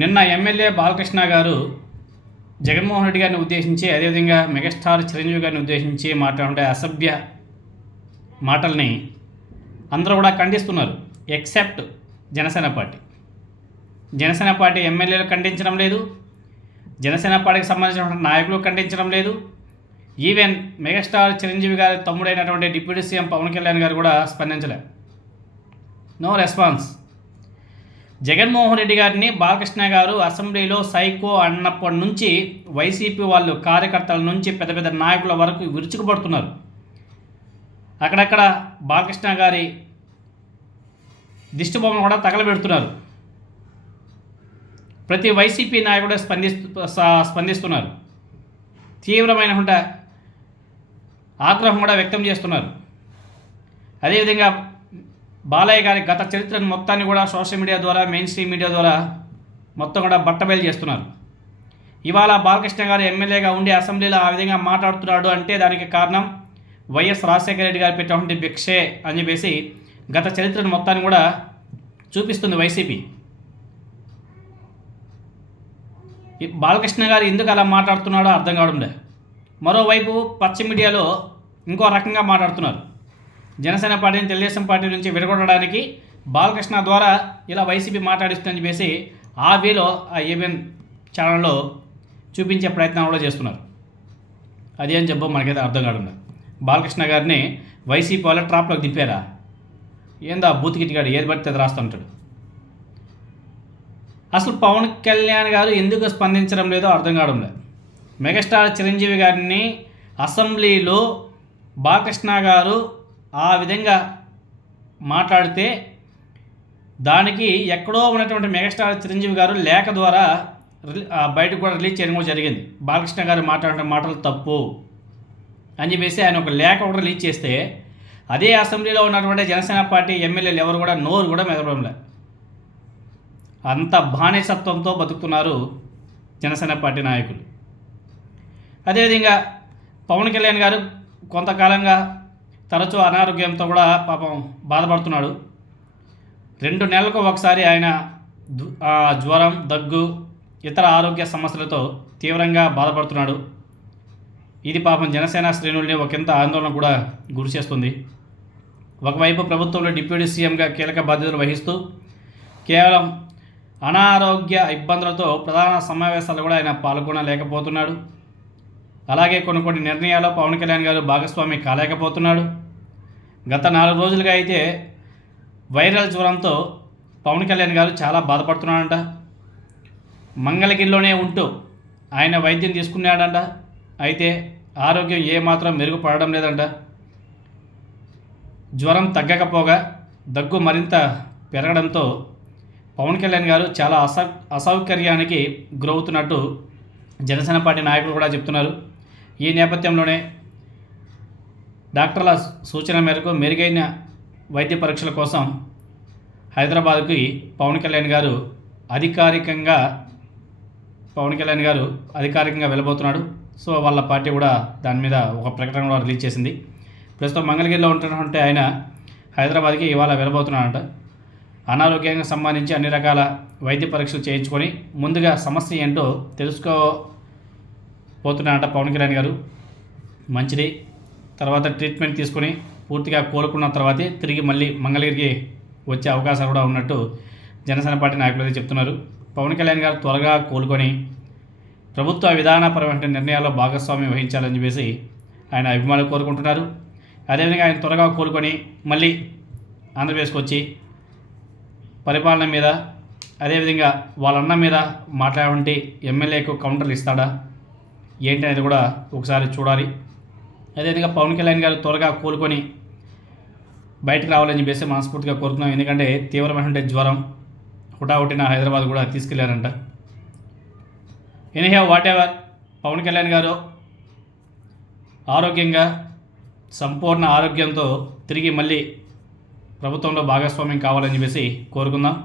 నిన్న ఎమ్మెల్యే బాలకృష్ణ గారు జగన్మోహన్ రెడ్డి గారిని ఉద్దేశించి అదేవిధంగా మెగాస్టార్ చిరంజీవి గారిని ఉద్దేశించి మాట్లాడే అసభ్య మాటల్ని అందరూ కూడా ఖండిస్తున్నారు. Except Janasena party. Janasena party ఎమ్మెల్యేలు ఖండించడం లేదు. జనసేన పార్టీకి సంబంధించిన నాయకులు ఖండించడం లేదు. ఈవెన్ మెగాస్టార్ చిరంజీవి గారి తమ్ముడైనటువంటి డిప్యూటీ సీఎం పవన్ కళ్యాణ్ గారు కూడా స్పందించలేదు నో రెస్పాన్స్ జగన్మోహన్ రెడ్డి గారిని బాలకృష్ణ గారు అసెంబ్లీలో సైకో అన్నప్పటి నుంచి వైసీపీ వాళ్ళు కార్యకర్తల నుంచి పెద్ద పెద్ద నాయకుల వరకు విరుచుకుపడుతున్నారు. అక్కడక్కడ బాలకృష్ణ గారి దిష్టిబొమ్మను కూడా తగలబెడుతున్నారు. ప్రతి వైసీపీ నాయకుడు స్పందిస్తూ స్పందిస్తున్నారు. తీవ్రమైన ఆగ్రహం కూడా వ్యక్తం చేస్తున్నారు. అదేవిధంగా బాలయ్య గారి గత చరిత్రను మొత్తాన్ని కూడా సోషల్ మీడియా ద్వారా మెయిన్ స్ట్రీమ్ మీడియా ద్వారా మొత్తం కూడా బట్టబయలు చేస్తున్నారు. ఇవాళ బాలకృష్ణ గారు ఎమ్మెల్యేగా ఉండి అసెంబ్లీలో ఆ విధంగా మాట్లాడుతున్నాడు అంటే దానికి కారణం వైఎస్ రాజశేఖర రెడ్డి గారు పెట్టినటువంటి భిక్షే అని చెప్పేసి గత చరిత్రను మొత్తాన్ని కూడా చూపిస్తుంది వైసీపీ. బాలకృష్ణ గారు ఎందుకు అలా మాట్లాడుతున్నాడో అర్థం కావడం లేదు. మరోవైపు పశ్చిమ మీడియాలో ఇంకో రకంగా మాట్లాడుతున్నారు. జనసేన పార్టీని తెలుగుదేశం పార్టీ నుంచి విడగొట్టడానికి బాలకృష్ణ ద్వారా ఇలా వైసీపీ మాట్లాడిస్తుందని చెప్పేసి ఆ వేలో ఆ ఏబిఎన్ ఛానల్లో చూపించే ప్రయత్నం కూడా చేస్తున్నారు. అది అని చెప్పో మనకైతే అర్థం కావడం బాలకృష్ణ గారిని వైసీపీ వాళ్ళ ట్రాప్లోకి దింపారా? ఏందా బూత్ గిట్టిగాడు ఏది పడితే రాస్తుంటాడు. అసలు పవన్ కళ్యాణ్ గారు ఎందుకు స్పందించడం లేదో అర్థం కావడం లేదు. మెగాస్టార్ చిరంజీవి గారిని అసెంబ్లీలో బాలకృష్ణ గారు ఆ విధంగా మాట్లాడితే దానికి ఎక్కడో ఉన్నటువంటి మెగాస్టార్ చిరంజీవి గారు లేఖ ద్వారా బయటకు కూడా రిలీజ్ చేయడం కూడా జరిగింది. బాలకృష్ణ గారు మాట్లాడిన మాటలు తప్పు అని చెప్పేసి ఆయన ఒక లేఖ కూడా రిలీజ్ చేస్తే అదే అసెంబ్లీలో ఉన్నటువంటి జనసేన పార్టీ ఎమ్మెల్యేలు ఎవరు కూడా నోరు కూడా మెదపడం లేదు అంత బానిసత్వంతో బతుకుతున్నారు జనసేన పార్టీ నాయకులు. అదేవిధంగా పవన్ కళ్యాణ్ గారు కొంతకాలంగా తరచూ అనారోగ్యంతో కూడా పాపం బాధపడుతున్నాడు. రెండు నెలలకు ఒకసారి ఆయన జ్వరం దగ్గు ఇతర ఆరోగ్య సమస్యలతో తీవ్రంగా బాధపడుతున్నాడు. ఇది పాపం జనసేన శ్రేణుల్ని ఒకంత ఆందోళన కూడా గురి చేస్తుంది. ఒకవైపు ప్రభుత్వంలో డిప్యూటీ సీఎంగా కీలక బాధ్యతలు వహిస్తూ కేవలం అనారోగ్య ఇబ్బందులతో ప్రధాన సమావేశాలు కూడా ఆయన పాల్గొనలేకపోతున్నాడు. అలాగే కొన్ని కొన్ని నిర్ణయాలు పవన్ కళ్యాణ్ గారు భాగస్వామి కాలేకపోతున్నాడు. గత నాలుగు రోజులుగా అయితే వైరల్ జ్వరంతో పవన్ కళ్యాణ్ గారు చాలా బాధపడుతున్నాడంట. మంగళగిరిలోనే ఉంటూ ఆయన వైద్యం తీసుకున్నాడంట. అయితే ఆరోగ్యం ఏమాత్రం మెరుగుపడడం లేదంట. జ్వరం తగ్గకపోగా దగ్గు మరింత పెరగడంతో పవన్ కళ్యాణ్ గారు చాలా అస అసౌకర్యానికి గురవుతున్నట్టు జనసేన పార్టీ నాయకులు కూడా చెప్తున్నారు. ఈ నేపథ్యంలోనే డాక్టర్ల సూచన మేరకు మెరుగైన వైద్య పరీక్షల కోసం హైదరాబాద్కి పవన్ కళ్యాణ్ గారు అధికారికంగా పవన్ కళ్యాణ్ గారు అధికారికంగా వెళ్ళబోతున్నాడు. సో వాళ్ళ పార్టీ కూడా దాని మీద ఒక ప్రకటన కూడా రిలీజ్ చేసింది. ప్రస్తుతం మంగళగిరిలో ఉంటున్నటువంటి ఆయన హైదరాబాద్కి ఇవాళ వెళ్ళబోతున్నాడంట. అనారోగ్యానికి సంబంధించి అన్ని రకాల వైద్య పరీక్షలు చేయించుకొని ముందుగా సమస్య ఏంటో తెలుసుకోపోతున్నాడంట పవన్ కళ్యాణ్ గారు. మంచిది. తర్వాత ట్రీట్మెంట్ తీసుకొని పూర్తిగా కోలుకున్న తర్వాతే తిరిగి మళ్ళీ మంగళగిరికి వచ్చే అవకాశాలు కూడా ఉన్నట్టు జనసేన పార్టీ నాయకులు అయితే చెప్తున్నారు. పవన్ కళ్యాణ్ గారు త్వరగా కోలుకొని ప్రభుత్వ విధానపరమైన నిర్ణయాల్లో భాగస్వామ్యం వహించాలని చెప్పేసి ఆయన అభిమానులు కోరుకుంటున్నారు. అదేవిధంగా ఆయన త్వరగా కోలుకొని మళ్ళీ ఆంధ్రప్రదేశ్కి వచ్చి పరిపాలన మీద అదేవిధంగా వాళ్ళ అన్న మీద మాట్లాడే ఎమ్మెల్యేకు కౌంటర్లు ఇస్తాడా ఏంటి అనేది కూడా ఒకసారి చూడాలి. అదేవిధంగా పవన్ కళ్యాణ్ గారు త్వరగా కోలుకొని బయటకు రావాలని చెప్పేసి మనస్ఫూర్తిగా కోరుతున్నాం. ఎందుకంటే తీవ్రమైనటువంటి జ్వరం హుటాహుటిన హైదరాబాద్ కూడా తీసుకెళ్ళారంట. Anyhow whatever Pawan Kalyan గారు ఆరోగ్యంగా సంపూర్ణ ఆరోగ్యంతో తిరిగి మళ్ళీ ప్రభుత్వంలో భాగస్వామ్యం కావాలని చెప్పేసి కోరుకుందాం.